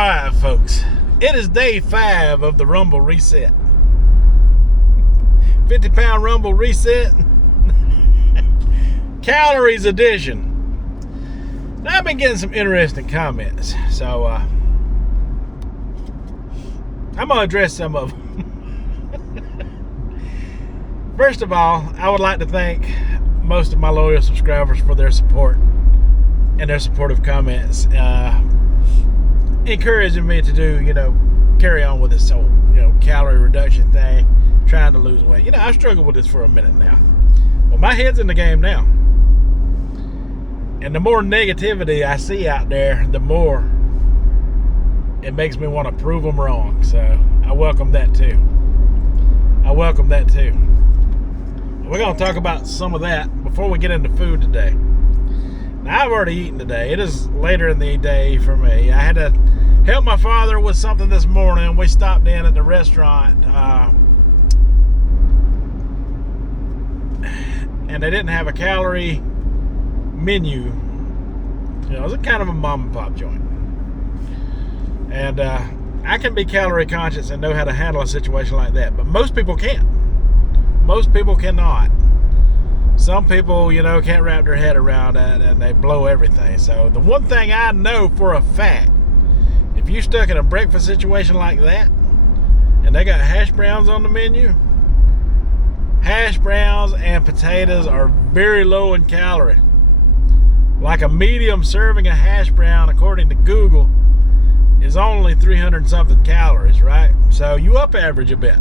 Alright, folks. It is day 5 of the Rumble Reset. 50-pound Rumble Reset. Calories edition. Now, I've been getting some interesting comments, so I'm going to address some of them. First of all, I would like to thank most of my loyal subscribers for their support and their supportive comments, encouraging me to do, carry on with this whole, calorie reduction thing, trying to lose weight. I've struggled with this for a minute now. Well, my head's in the game now. And the more negativity I see out there, the more it makes me want to prove them wrong. So I welcome that too. We're going to talk about some of that before we get into food today. Now, I've already eaten today. It is later in the day for me. I had to help my father with something this morning. We stopped in at the restaurant, and they didn't have a calorie menu. It was a kind of a mom and pop joint. And I can be calorie conscious and know how to handle a situation like that, but most people can't. Most people cannot. Some people, can't wrap their head around that, and they blow everything. So the one thing I know for a fact, if you're stuck in a breakfast situation like that, and they got hash browns on the menu, hash browns and potatoes are very low in calorie. Like a medium serving of hash brown, according to Google, is only 300 something calories, right? So you up average a bit.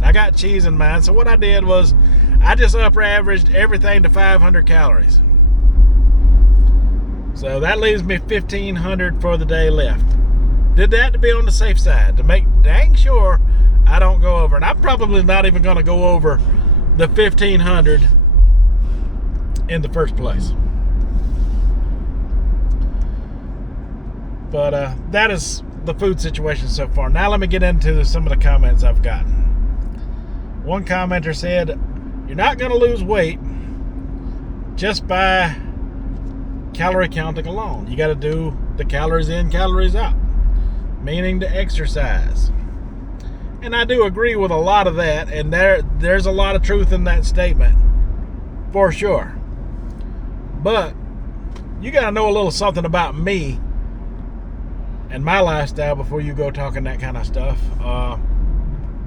I got cheese in mine, so what I did was I just upper averaged everything to 500 calories. So that leaves me 1,500 for the day left. Did that to be on the safe side, to make dang sure I don't go over. And I'm probably not even going to go over the 1,500 in the first place. But that is the food situation so far. Now let me get into some of the comments I've gotten. One commenter said, "You're not going to lose weight just by calorie counting alone. You got to do the calories in, calories out, meaning to exercise." And I do agree with a lot of that, and there's a lot of truth in that statement, for sure. But you got to know a little something about me and my lifestyle before you go talking that kind of stuff.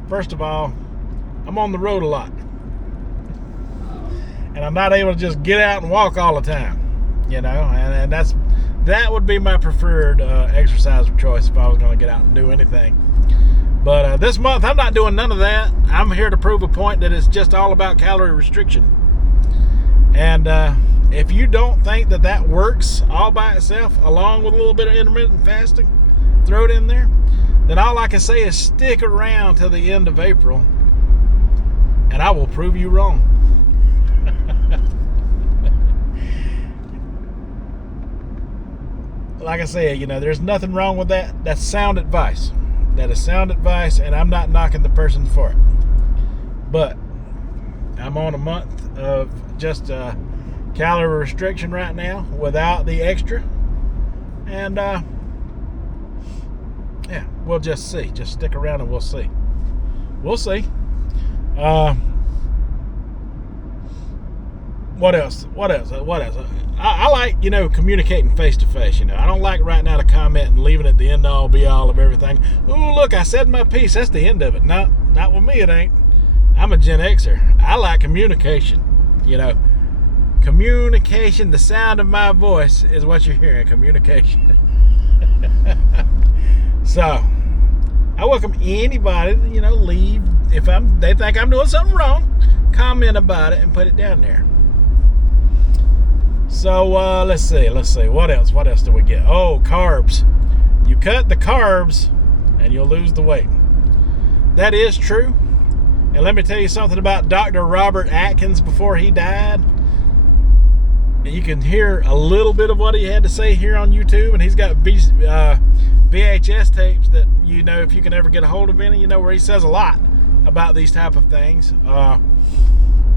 First of all, I'm on the road a lot, and I'm not able to just get out and walk all the time, and that would be my preferred exercise of choice if I was going to get out and do anything. But this month I'm not doing none of that. I'm here to prove a point that it's just all about calorie restriction. And if you don't think that works all by itself, along with a little bit of intermittent fasting, throw it in there, then all I can say is stick around till the end of April, and I will prove you wrong. Like I said, there's nothing wrong with that. That's sound advice. That is sound advice, and I'm not knocking the person for it. But I'm on a month of just calorie restriction right now without the extra. And yeah, we'll just see. Just stick around and we'll see. We'll see. What else? I like, communicating face to face. I don't like right now to comment and leaving it the end all be all of everything. Ooh, look, I said my piece. That's the end of it. No, not with me, it ain't. I'm a Gen Xer. I like communication. Communication, the sound of my voice is what you're hearing. Communication. So, I welcome anybody to, leave. If they think I'm doing something wrong, comment about it and put it down there. So, let's see. What else do we get? Oh, carbs. You cut the carbs and you'll lose the weight. That is true. And let me tell you something about Dr. Robert Atkins before he died. And you can hear a little bit of what he had to say here on YouTube. And he's got VHS tapes that, if you can ever get a hold of any, where he says a lot about these type of things.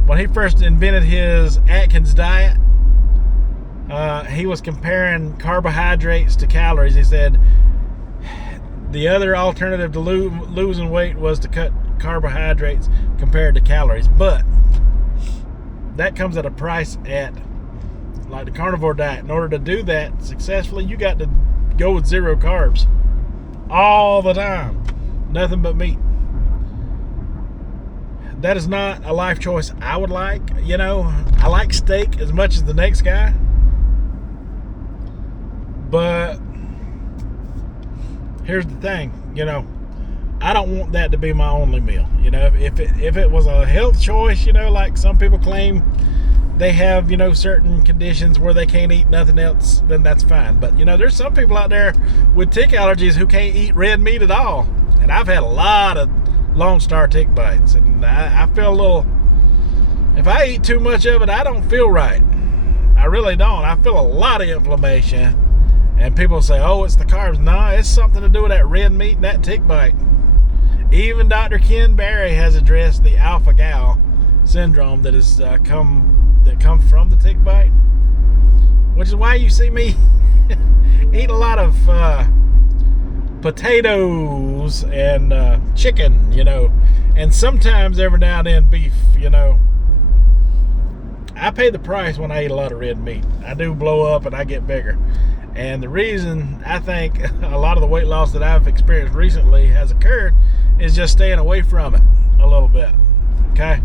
When he first invented his Atkins diet, he was comparing carbohydrates to calories. He said, the other alternative to losing weight was to cut carbohydrates compared to calories, but that comes at a price at like the carnivore diet. In order to do that successfully, you got to go with 0 carbs all the time, nothing but meat. That is not a life choice I would like. You know, I like steak as much as the next guy, but here's the thing, you know, I don't want that to be my only meal. You know, if it was a health choice, you know, like some people claim they have, you know, certain conditions where they can't eat nothing else, then that's fine. But, you know, there's some people out there with tick allergies who can't eat red meat at all. And I've had a lot of Lone Star tick bites, and I feel a little, if I eat too much of it, I don't feel right. I really don't. I feel a lot of inflammation. And people say, oh, it's the carbs. No, it's something to do with that red meat and that tick bite. Even Dr. Ken Berry has addressed the alpha-gal syndrome that has comes from the tick bite, which is why you see me eat a lot of potatoes and chicken, you know, and sometimes every now and then beef, you know. I pay the price when I eat a lot of red meat. I do blow up and I get bigger. And the reason I think a lot of the weight loss that I've experienced recently has occurred is just staying away from it a little bit. Okay?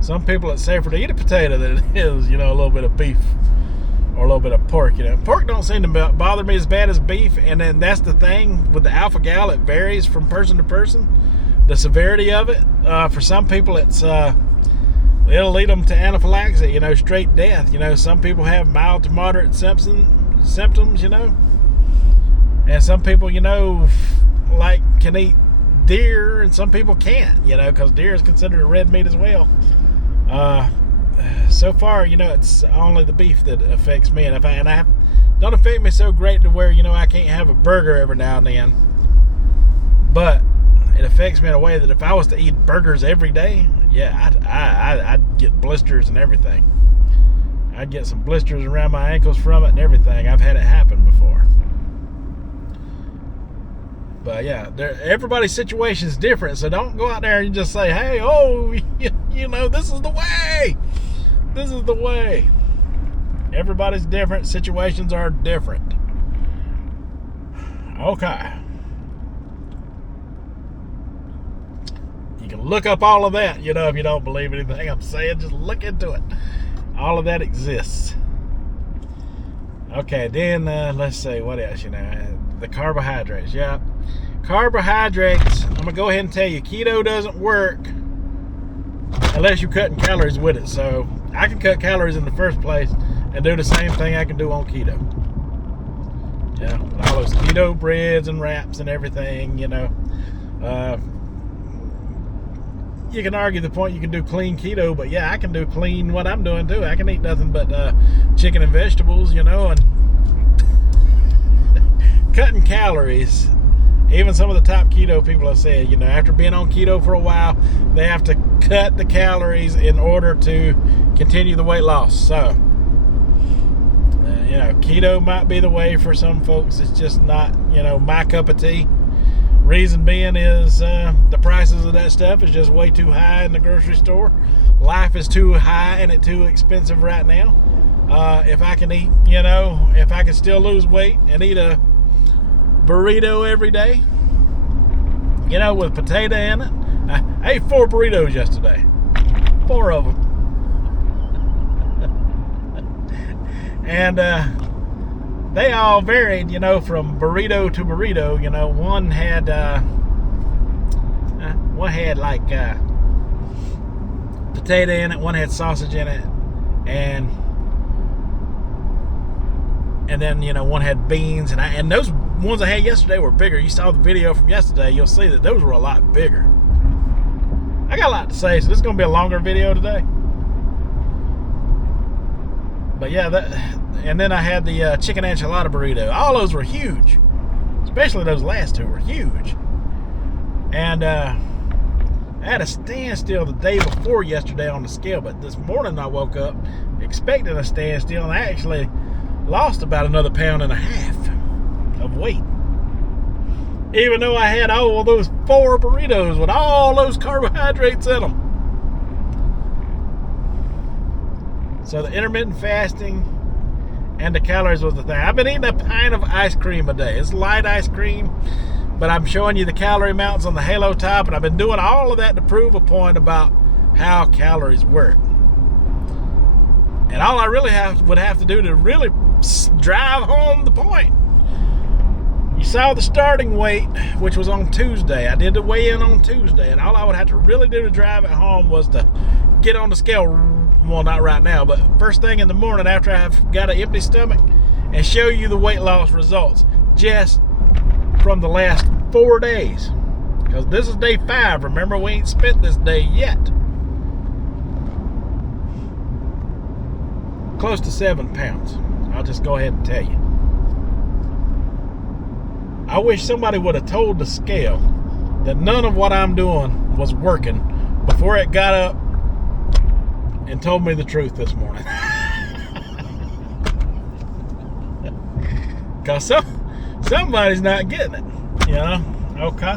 Some people, it's safer to eat a potato than it is, you know, a little bit of beef or a little bit of pork. You know, pork don't seem to bother me as bad as beef. And then that's the thing with the alpha-gal, it varies from person to person, the severity of it. For some people, it's it'll lead them to anaphylaxis, you know, straight death. You know, some people have mild to moderate symptoms, you know, and some people, you know, like can eat deer, and some people can't, you know, because deer is considered a red meat as well. So far, you know, it's only the beef that affects me, and I don't affect me so great to where, you know, I can't have a burger every now and then, but it affects me in a way that if I was to eat burgers every day, yeah, I'd get blisters and everything. I'd get some blisters around my ankles from it and everything. I've had it happen before. But yeah, everybody's situation is different, so don't go out there and just say, hey, oh, you know, this is the way. This is the way. Everybody's different. Situations are different. Okay. You can look up all of that, you know, if you don't believe anything I'm saying, just look into it. All of that exists. Okay, then let's see, what else, you know, the carbohydrates. Yeah, carbohydrates, I'm gonna go ahead and tell you, keto doesn't work unless you're cutting calories with it. So I can cut calories in the first place and do the same thing I can do on keto. Yeah, all those keto breads and wraps and everything, you know. You can argue the point you can do clean keto, but yeah, I can do clean what I'm doing too. I can eat nothing but chicken and vegetables, you know, and cutting calories. Even some of the top keto people have said, you know, after being on keto for a while, they have to cut the calories in order to continue the weight loss. So, you know, keto might be the way for some folks. It's just not, you know, my cup of tea. Reason being is the prices of that stuff is just way too high in the grocery store. Life is too high and it's too expensive right now. If I can eat, you know, if I can still lose weight and eat a burrito every day, you know, with potato in it. I ate 4 burritos yesterday. 4 of them. And they all varied, you know, from burrito to burrito. You know, one had like potato in it, one had sausage in it, and then, you know, one had beans, and those ones I had yesterday were bigger. You saw the video from yesterday, you'll see that those were a lot bigger. I got a lot to say, so this is going to be a longer video today. But yeah, and then I had the chicken enchilada burrito. All those were huge. Especially those last 2 were huge. And I had a standstill the day before yesterday on the scale, but this morning I woke up expecting a standstill, and I actually lost about another 1.5 pounds of weight. Even though I had all those 4 burritos with all those carbohydrates in them. So the intermittent fasting and the calories was the thing. I've been eating a pint of ice cream a day. It's light ice cream, but I'm showing you the calorie amounts on the halo top, and I've been doing all of that to prove a point about how calories work. And all I really would have to do to really drive home the point. You saw the starting weight, which was on Tuesday. I did the weigh-in on Tuesday, and all I would have to really do to drive it home was to get on the scale, well, not right now, but first thing in the morning after I've got an empty stomach, and show you the weight loss results just from the last 4 days. Because this is day 5. Remember, we ain't spent this day yet. Close to 7 pounds. I'll just go ahead and tell you. I wish somebody would have told the scale that none of what I'm doing was working before it got up and told me the truth this morning. Because somebody's not getting it, you know? Okay.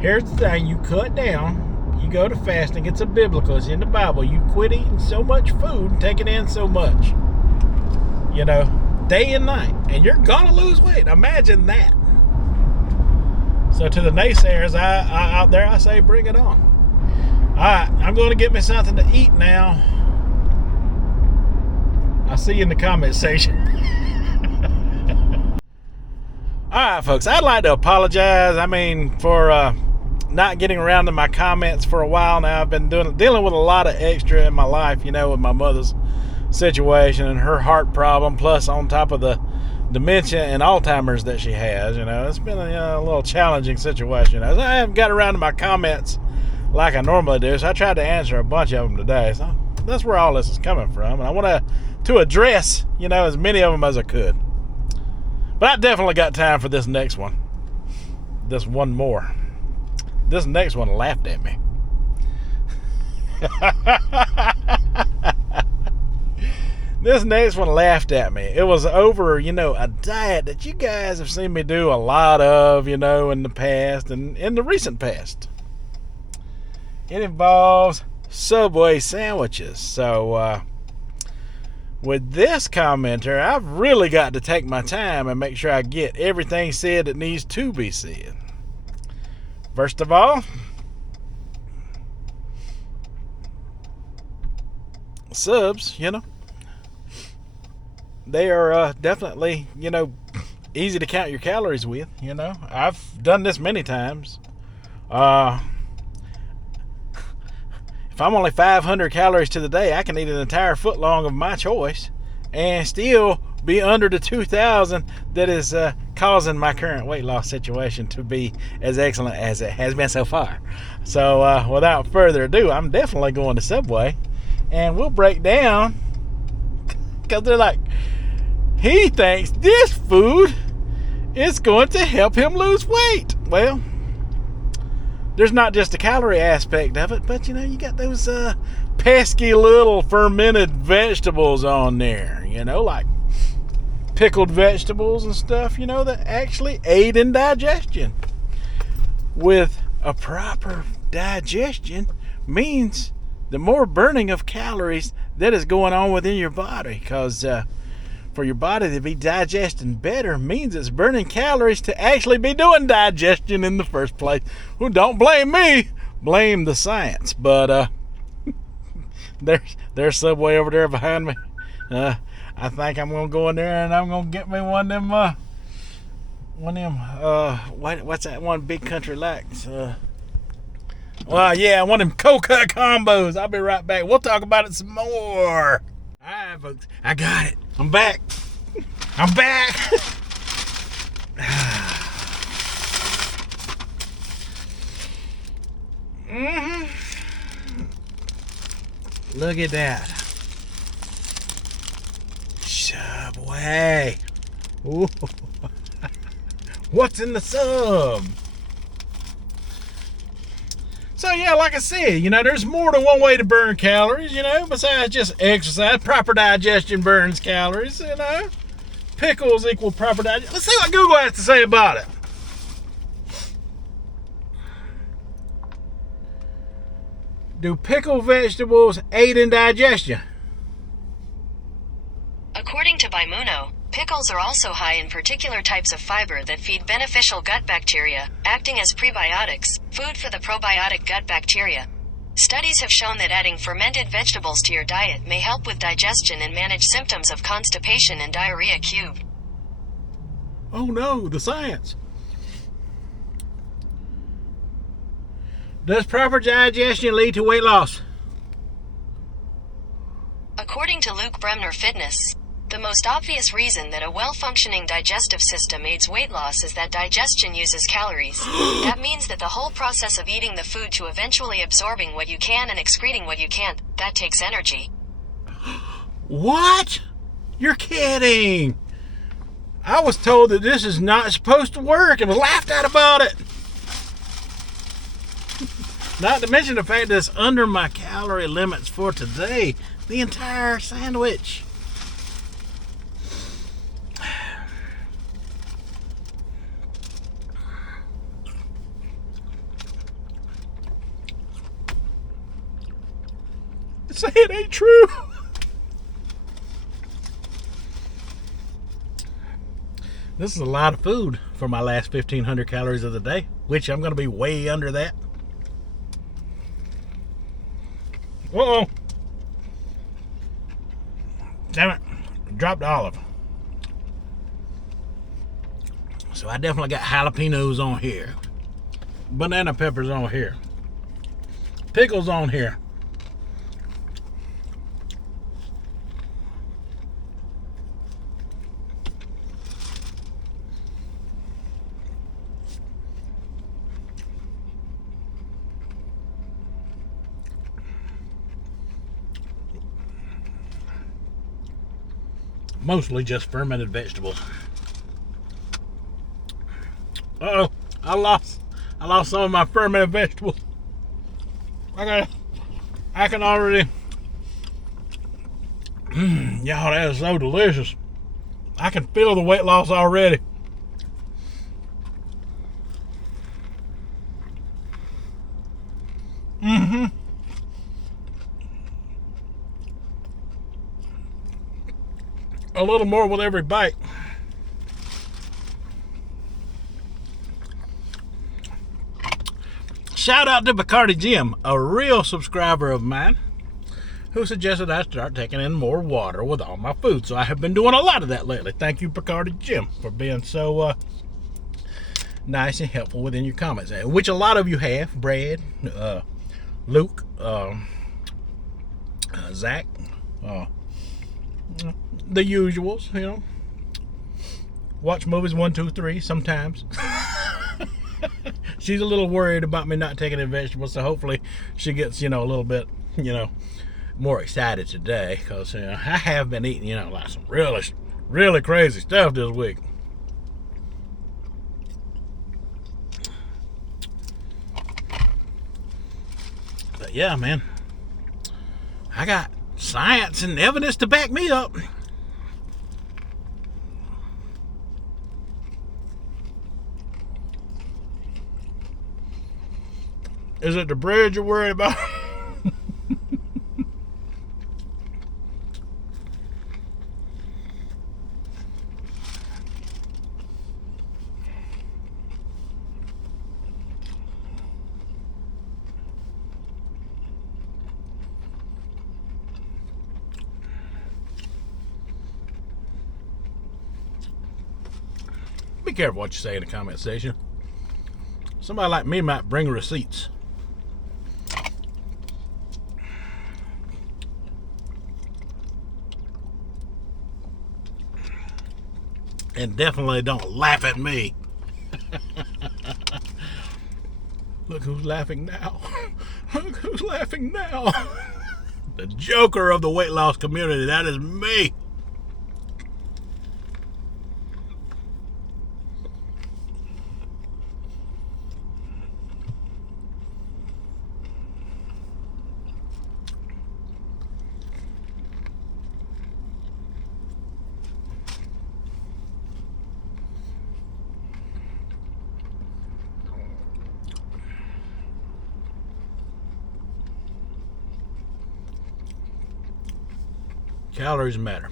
Here's the thing. You cut down. You go to fasting. It's a biblical. It's in the Bible. You quit eating so much food and taking in so much. You know, day and night. And you're going to lose weight. Imagine that. So to the naysayers out there, I say bring it on. All right, I'm going to get me something to eat now. I'll see you in the comment section. All right, folks, I'd like to apologize. I mean, for not getting around to my comments for a while now. I've been dealing with a lot of extra in my life, you know, with my mother's situation and her heart problem, plus on top of the dementia and Alzheimer's that she has. You know, it's been a little challenging situation. I haven't got around to my comments like I normally do, so I tried to answer a bunch of them today. So that's where all this is coming from, and I want to address, you know, as many of them as I could. But I definitely got time for this next one. This one more. This next one laughed at me. This next one laughed at me. It was over, you know, a diet that you guys have seen me do a lot of, you know, in the past and in the recent past. It involves Subway sandwiches. So, with this commenter, I've really got to take my time and make sure I get everything said that needs to be said. First of all, subs, you know, they are definitely, you know, easy to count your calories with, you know. I've done this many times. If I'm only 500 calories to the day, I can eat an entire foot long of my choice and still be under the 2,000 that is causing my current weight loss situation to be as excellent as it has been so far. So without further ado, I'm definitely going to Subway, and we'll break down, because they're like, he thinks this food is going to help him lose weight. Well, there's not just the calorie aspect of it, but you know, you got those pesky little fermented vegetables on there, you know, like pickled vegetables and stuff, you know, that actually aid in digestion. With a proper digestion means the more burning of calories that is going on within your body, because for your body to be digesting better means it's burning calories to actually be doing digestion in the first place. Well, don't blame me, blame the science. But there's Subway over there behind me. I think I'm gonna go in there and I'm gonna get me one of them what's that one Big Country likes? Well, yeah, one of them Coca combos. I'll be right back. We'll talk about it some more. All right, folks, I got it. I'm back. I'm back. Look at that. Subway. Ooh. What's in the sub? So yeah, like I said, you know, there's more than one way to burn calories, you know, besides just exercise. Proper digestion burns calories, you know. Pickles equal proper digestion. Let's see what Google has to say about it. Do pickled vegetables aid in digestion? According to Bimuno, pickles are also high in particular types of fiber that feed beneficial gut bacteria, acting as prebiotics, food for the probiotic gut bacteria. Studies have shown that adding fermented vegetables to your diet may help with digestion and manage symptoms of constipation and diarrhea. Oh no, the science. Does proper digestion lead to weight loss? According to Luke Bremner Fitness, the most obvious reason that a well-functioning digestive system aids weight loss is that digestion uses calories. That means that the whole process of eating the food to eventually absorbing what you can and excreting what you can't, that takes energy. What? You're kidding. I was told that this is not supposed to work and was laughed at about it. Not to mention the fact that it's under my calorie limits for today. The entire sandwich. Say it ain't true. This is a lot of food for my last 1,500 calories of the day, which I'm going to be way under that. Uh-oh. Damn it. Dropped the olive. So I definitely got jalapenos on here. Banana peppers on here. Pickles on here. Mostly just fermented vegetables. Uh-oh, I lost some of my fermented vegetables. I can already. Y'all, that is so delicious. I can feel the weight loss already. A little more with every bite. Shout out to Bacardi Jim, a real subscriber of mine, who suggested I start taking in more water with all my food. So I have been doing a lot of that lately. Thank you, Bacardi Jim, for being so nice and helpful within your comments, which a lot of you have. Brad, Luke, Zach, the usuals, you know. Watch movies 1, 2, 3 sometimes. She's a little worried about me not taking in vegetables, so hopefully she gets, a little bit, more excited today, because I have been eating, like some really, really crazy stuff this week. But yeah, man, I got science and evidence to back me up. Is it the bread you're worried about? Be careful what you say in the comment section. Somebody like me might bring receipts. And definitely don't laugh at me. Look who's laughing now. Look who's laughing now. The joker of the weight loss community, that is me. Calories matter.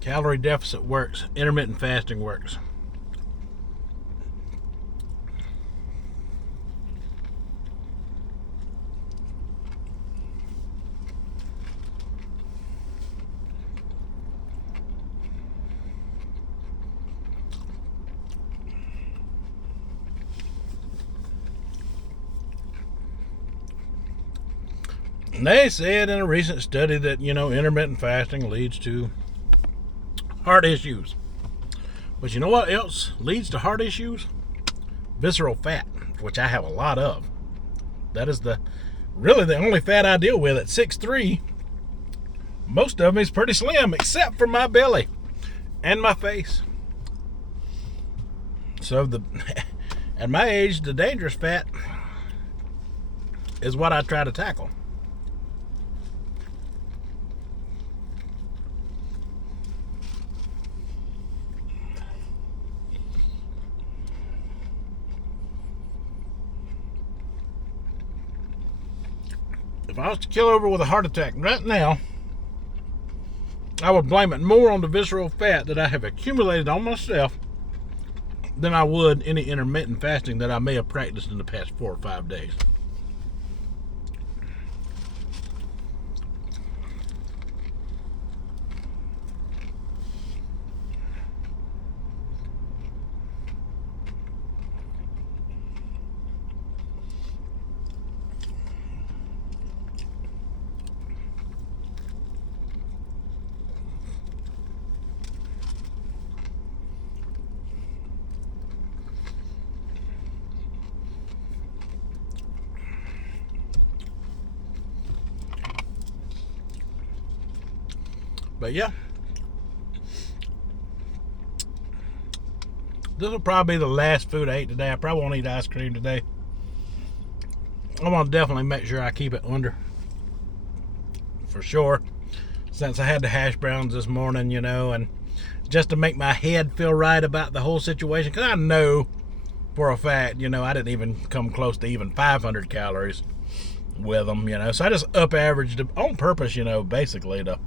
Calorie deficit works. Intermittent fasting works. And they said in a recent study that, intermittent fasting leads to heart issues. But you know what else leads to heart issues? Visceral fat, which I have a lot of. That is really the only fat I deal with at 6'3". Most of them is pretty slim, except for my belly and my face. So at my age, the dangerous fat is what I try to tackle. If I was to kill over with a heart attack right now, I would blame it more on the visceral fat that I have accumulated on myself than I would any intermittent fasting that I may have practiced in the past 4 or 5 days. But yeah, this will probably be the last food I ate today. I probably won't eat ice cream today. I'm going to definitely make sure I keep it under, for sure, since I had the hash browns this morning, and just to make my head feel right about the whole situation, because I know for a fact, I didn't even come close to even 500 calories with them, so I just up averaged on purpose, basically to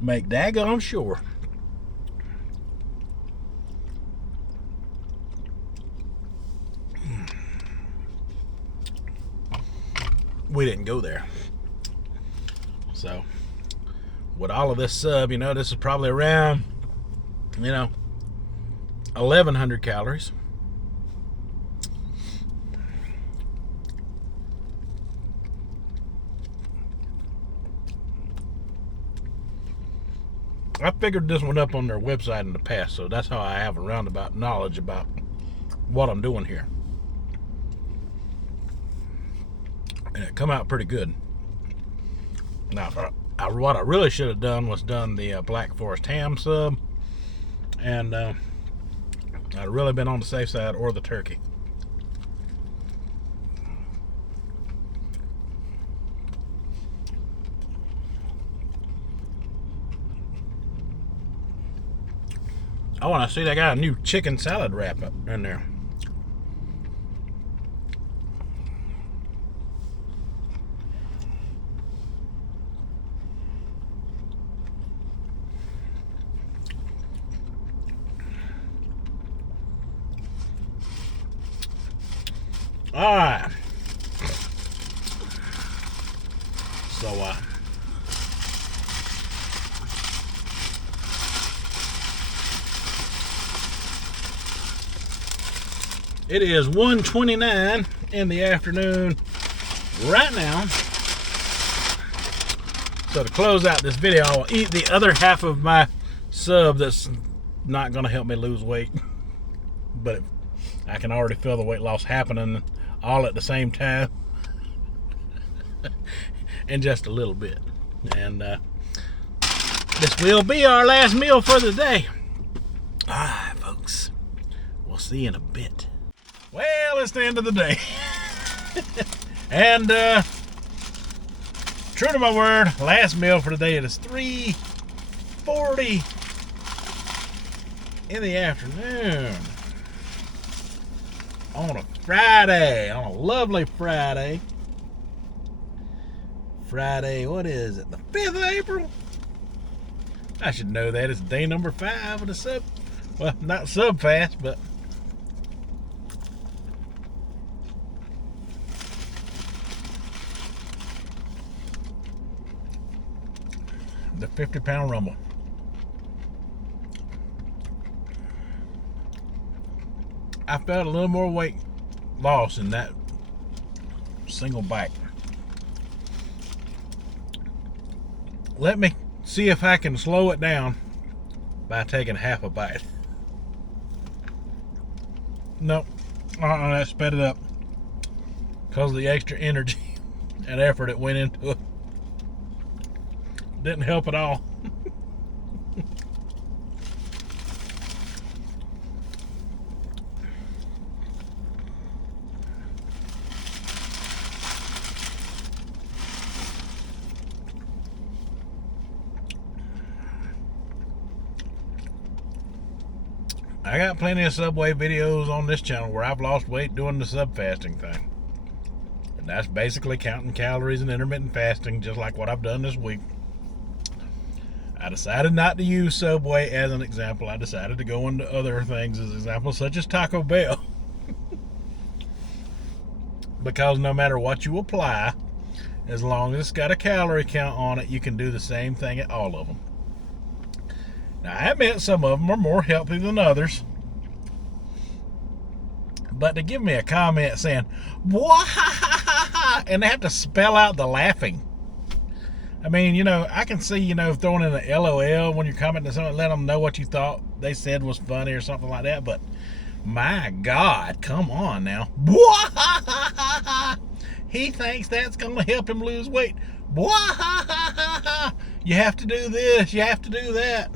make daggone sure. We didn't go there. So, with all of this sub, this is probably around, 1,100 calories. I figured this one up on their website in the past, so that's how I have a roundabout knowledge about what I'm doing here. And it come out pretty good. Now, what I really should have done was done the Black Forest ham sub, and I'd really been on the safe side, or the turkey. Oh, and I see they got a new chicken salad wrap up in there. All right. So, it is 1:29 in the afternoon right now. So to close out this video, I'll eat the other half of my sub that's not going to help me lose weight. But I can already feel the weight loss happening all at the same time. In just a little bit. And this will be our last meal for the day. All right, folks. We'll see you in a bit. Well, it's the end of the day. And true to my word, last meal for the day. It is 3:40 in the afternoon on a Friday, on a lovely Friday. Friday, what is it? The 5th of April? I should know that. It's day number 5 of the sub. Well, not sub fast, but the 50-pound rumble. I felt a little more weight loss in that single bite. Let me see if I can slow it down by taking half a bite. Nope. That sped it up because of the extra energy and effort it went into it. Didn't help at all. I got plenty of Subway videos on this channel where I've lost weight doing the sub fasting thing. And that's basically counting calories and intermittent fasting, just like what I've done this week. I decided not to use Subway as an example. I decided to go into other things as examples, such as Taco Bell. Because no matter what you apply, as long as it's got a calorie count on it, you can do the same thing at all of them. Now, I admit some of them are more healthy than others. But to give me a comment saying, "Wah!" and they have to spell out the laughing. I mean, I can see, throwing in an LOL when you're commenting to someone, let them know what you thought they said was funny or something like that. But my God, come on now. Wah! He thinks that's going to help him lose weight. Wah! You have to do this. You have to do that.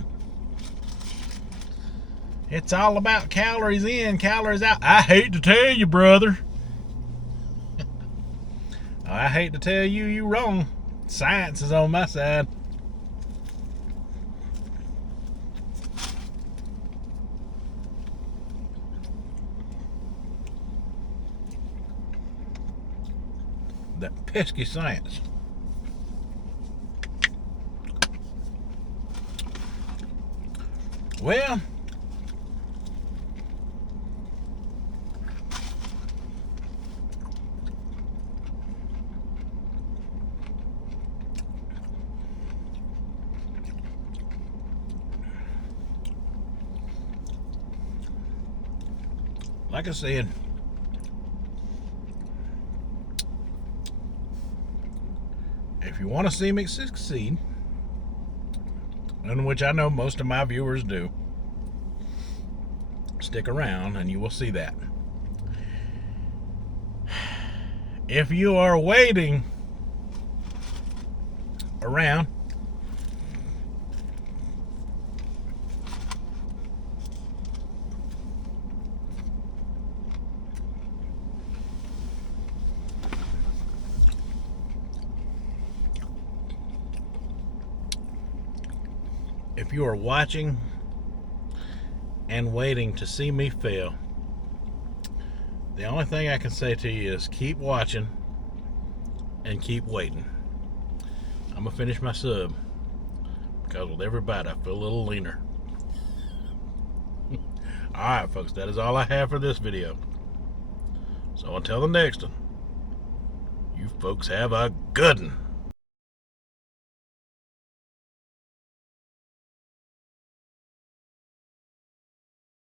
It's all about calories in, calories out. I hate to tell you, brother. I hate to tell you, you're wrong. Science is on my side. That pesky science. Well, like I said, if you want to see me succeed, in which I know most of my viewers do, stick around and you will see that. If you are waiting around, if you are watching and waiting to see me fail, the only thing I can say to you is keep watching and keep waiting. I'm going to finish my sub because with every bite I feel a little leaner. Alright folks, that is all I have for this video. So until the next one, you folks have a good one.